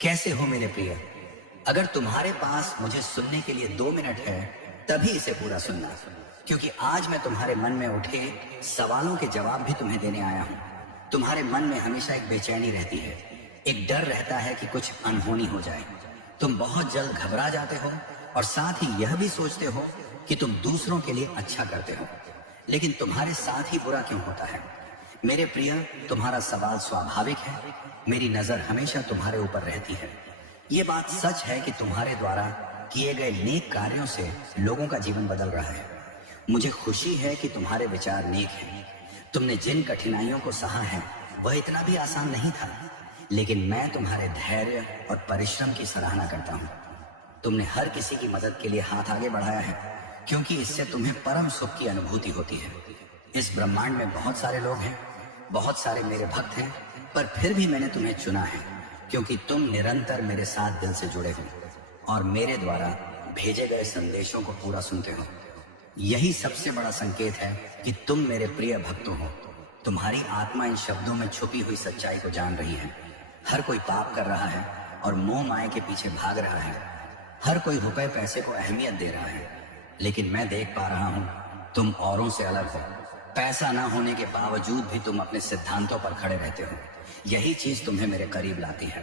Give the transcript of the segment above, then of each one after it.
कैसे हो मेरे प्रिय? अगर तुम्हारे पास मुझे सुनने के लिए 2 मिनट है, तभी इसे पूरा सुनना, क्योंकि आज मैं तुम्हारे मन में उठे सवालों के जवाब भी तुम्हें देने आया हूँ। तुम्हारे मन में हमेशा एक बेचैनी रहती है, एक डर रहता है कि कुछ अनहोनी हो जाए। तुम बहुत जल्द घबरा जाते हो और साथ ही यह भी सोचते हो कि तुम दूसरों के लिए अच्छा करते हो, लेकिन तुम्हारे साथ ही बुरा क्यों होता है? मेरे प्रिय, तुम्हारा सवाल स्वाभाविक है। मेरी नजर हमेशा तुम्हारे ऊपर रहती है। ये बात सच है कि तुम्हारे द्वारा किए गए नेक कार्यों से लोगों का जीवन बदल रहा है। मुझे खुशी है कि तुम्हारे विचार नेक हैं। तुमने जिन कठिनाइयों को सहा है वह इतना भी आसान नहीं था, लेकिन मैं तुम्हारे धैर्य और परिश्रम की सराहना करता हूँ। तुमने हर किसी की मदद के लिए हाथ आगे बढ़ाया है, क्योंकि इससे तुम्हें परम सुख की अनुभूति होती है। इस ब्रह्मांड में बहुत सारे लोग हैं, बहुत सारे मेरे भक्त हैं, पर फिर भी मैंने तुम्हें चुना है, क्योंकि तुम निरंतर मेरे साथ दिल से जुड़े हो और मेरे द्वारा भेजे गए संदेशों को पूरा सुनते हो। यही सबसे बड़ा संकेत है कि तुम मेरे प्रिय भक्त हो। तुम्हारी आत्मा इन शब्दों में छुपी हुई सच्चाई को जान रही है। हर कोई पाप कर रहा है और मोह माया के पीछे भाग रहा है। हर कोई रुपए पैसे को अहमियत दे रहा है, लेकिन मैं देख पा रहा हूँ तुम औरों से अलग हो। पैसा ना होने के बावजूद भी तुम अपने सिद्धांतों पर खड़े रहते हो। यही चीज तुम्हें मेरे करीब लाती है।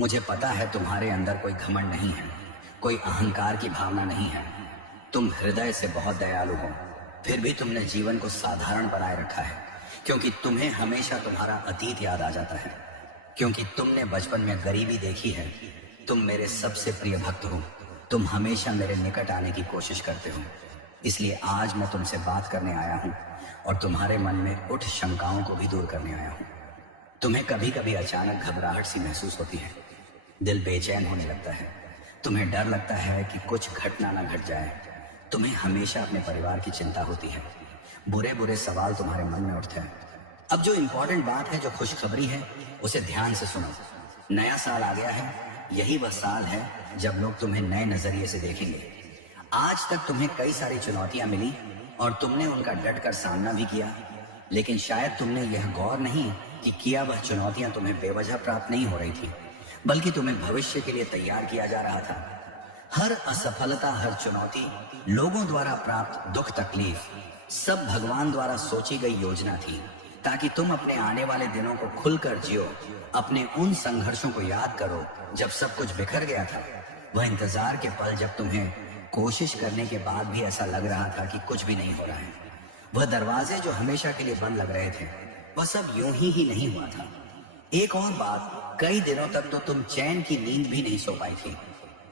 मुझे पता है तुम्हारे अंदर कोई घमंड नहीं है, कोई अहंकार की भावना नहीं है। तुम हृदय से बहुत दयालु हो, फिर भी तुमने जीवन को साधारण बनाए रखा है, क्योंकि तुम्हें हमेशा तुम्हारा अतीत याद आ जाता है, क्योंकि तुमने बचपन में गरीबी देखी है। तुम मेरे सबसे प्रिय भक्त हो। तुम हमेशा मेरे निकट आने की कोशिश करते हो। इसलिए आज मैं तुमसे बात करने आया हूँ और तुम्हारे मन में उठ शंकाओं को भी दूर करने आया हूँ। तुम्हें कभी कभी अचानक घबराहट सी महसूस होती है, दिल बेचैन होने लगता है, तुम्हें डर लगता है कि कुछ घटना ना घट जाए। तुम्हें हमेशा अपने परिवार की चिंता होती है, बुरे बुरे सवाल तुम्हारे मन में उठते हैं। अब जो इम्पोर्टेंट बात है, जो खुशखबरी है, उसे ध्यान से सुनो। नया साल आ गया है। यही वह साल है जब लोग तुम्हें नए नजरिए से देखेंगे। आज तक तुम्हें कई सारी चुनौतियां मिली और तुमने उनका डटकर सामना भी किया, लेकिन शायद तुमने यह गौर नहीं कि किया वह चुनौतियां तुम्हें बेवजह प्राप्त नहीं हो रही थी, बल्कि तुम्हें भविष्य के लिए तैयार किया जा रहा था। हर असफलता, हर चुनौती, लोगों द्वारा प्राप्त दुख तकलीफ, सब भगवान द्वारा सोची गई योजना थी, ताकि तुम अपने आने वाले दिनों को खुलकर जियो। अपने उन संघर्षों को याद करो जब सब कुछ बिखर गया था। वह इंतजार के पल जब तुम्हें कोशिश करने के बाद भी ऐसा लग रहा था कि कुछ भी नहीं हो रहा है। वह दरवाजे जो हमेशा के लिए बंद लग रहे थे, वह सब यूं ही नहीं हुआ था। एक और बात, कई दिनों तक तो तुम चैन की नींद भी नहीं सो पाई थी।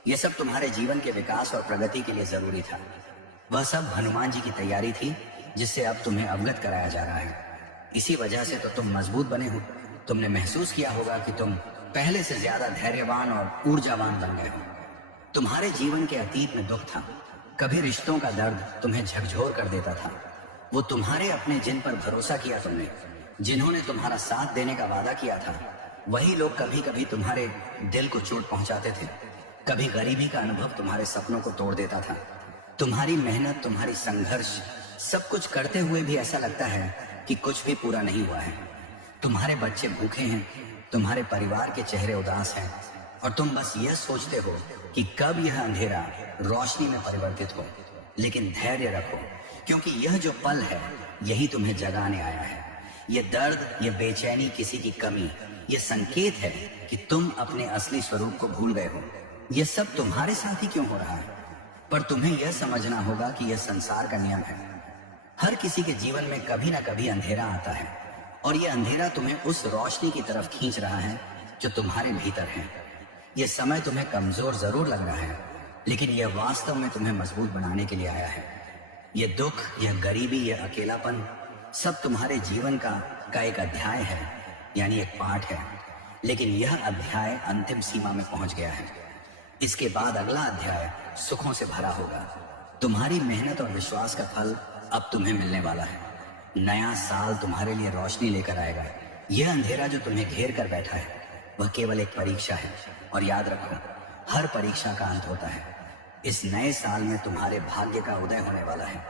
यह सब तुम्हारे जीवन के विकास और प्रगति के लिए जरूरी था। वह सब हनुमान जी की तैयारी थी, जिससे अब तुम्हें अवगत कराया जा रहा है। इसी वजह से तो तुम मजबूत बने हो। तुमने महसूस किया होगा कि तुम पहले से ज्यादा धैर्यवान और ऊर्जावान बन गए हो। तुम्हारे जीवन के अतीत में दुख था, कभी रिश्तों का दर्द तुम्हें झकझोर कर देता था। वो तुम्हारे अपने जिन पर भरोसा किया तुमने, जिन्होंने तुम्हारा साथ देने का वादा किया था, वही लोग कभी कभी तुम्हारे दिल को चोट पहुंचाते थे। कभी गरीबी का अनुभव तुम्हारे सपनों को तोड़ देता था। तुम्हारी मेहनत, तुम्हारी संघर्ष, सब कुछ करते हुए भी ऐसा लगता है कि कुछ भी पूरा नहीं हुआ है। तुम्हारे बच्चे भूखे हैं, तुम्हारे परिवार के चेहरे उदास हैं, और तुम बस यह सोचते हो कि कब यह अंधेरा रोशनी में परिवर्तित हो। लेकिन धैर्य रखो, क्योंकि यह जो पल है, यही तुम्हें जगाने आया है। यह दर्द, यह बेचैनी, किसी की कमी, यह संकेत है कि तुम अपने असली स्वरूप को भूल गए हो। यह सब तुम्हारे साथ ही क्यों हो रहा है? पर तुम्हें यह समझना होगा कि यह संसार का नियम है। हर किसी के जीवन में कभी ना कभी अंधेरा आता है, और यह अंधेरा तुम्हें उस रोशनी की तरफ खींच रहा है जो तुम्हारे भीतर है। यह समय तुम्हें कमजोर जरूर लग रहा है, लेकिन यह वास्तव में तुम्हें मजबूत बनाने के लिए आया है। यह दुख, यह गरीबी, यह अकेलापन, सब तुम्हारे जीवन का एक अध्याय है, यानी एक पाठ है। लेकिन यह अध्याय अंतिम सीमा में पहुंच गया है। इसके बाद अगला अध्याय सुखों से भरा होगा। तुम्हारी मेहनत और विश्वास का फल अब तुम्हें मिलने वाला है। नया साल तुम्हारे लिए रोशनी लेकर आएगा। यह अंधेरा जो तुम्हें घेर कर बैठा है, वह केवल एक परीक्षा है, और याद रखो, हर परीक्षा का अंत होता है। इस नए साल में तुम्हारे भाग्य का उदय होने वाला है।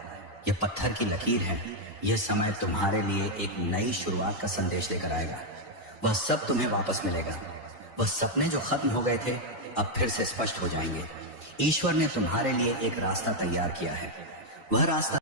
यह पत्थर की लकीर है। यह समय तुम्हारे लिए एक नई शुरुआत का संदेश लेकर आएगा। वह सब तुम्हें वापस मिलेगा। वह सपने जो खत्म हो गए थे अब फिर से स्पष्ट हो जाएंगे। ईश्वर ने तुम्हारे लिए एक रास्ता तैयार किया है। वह रास्ता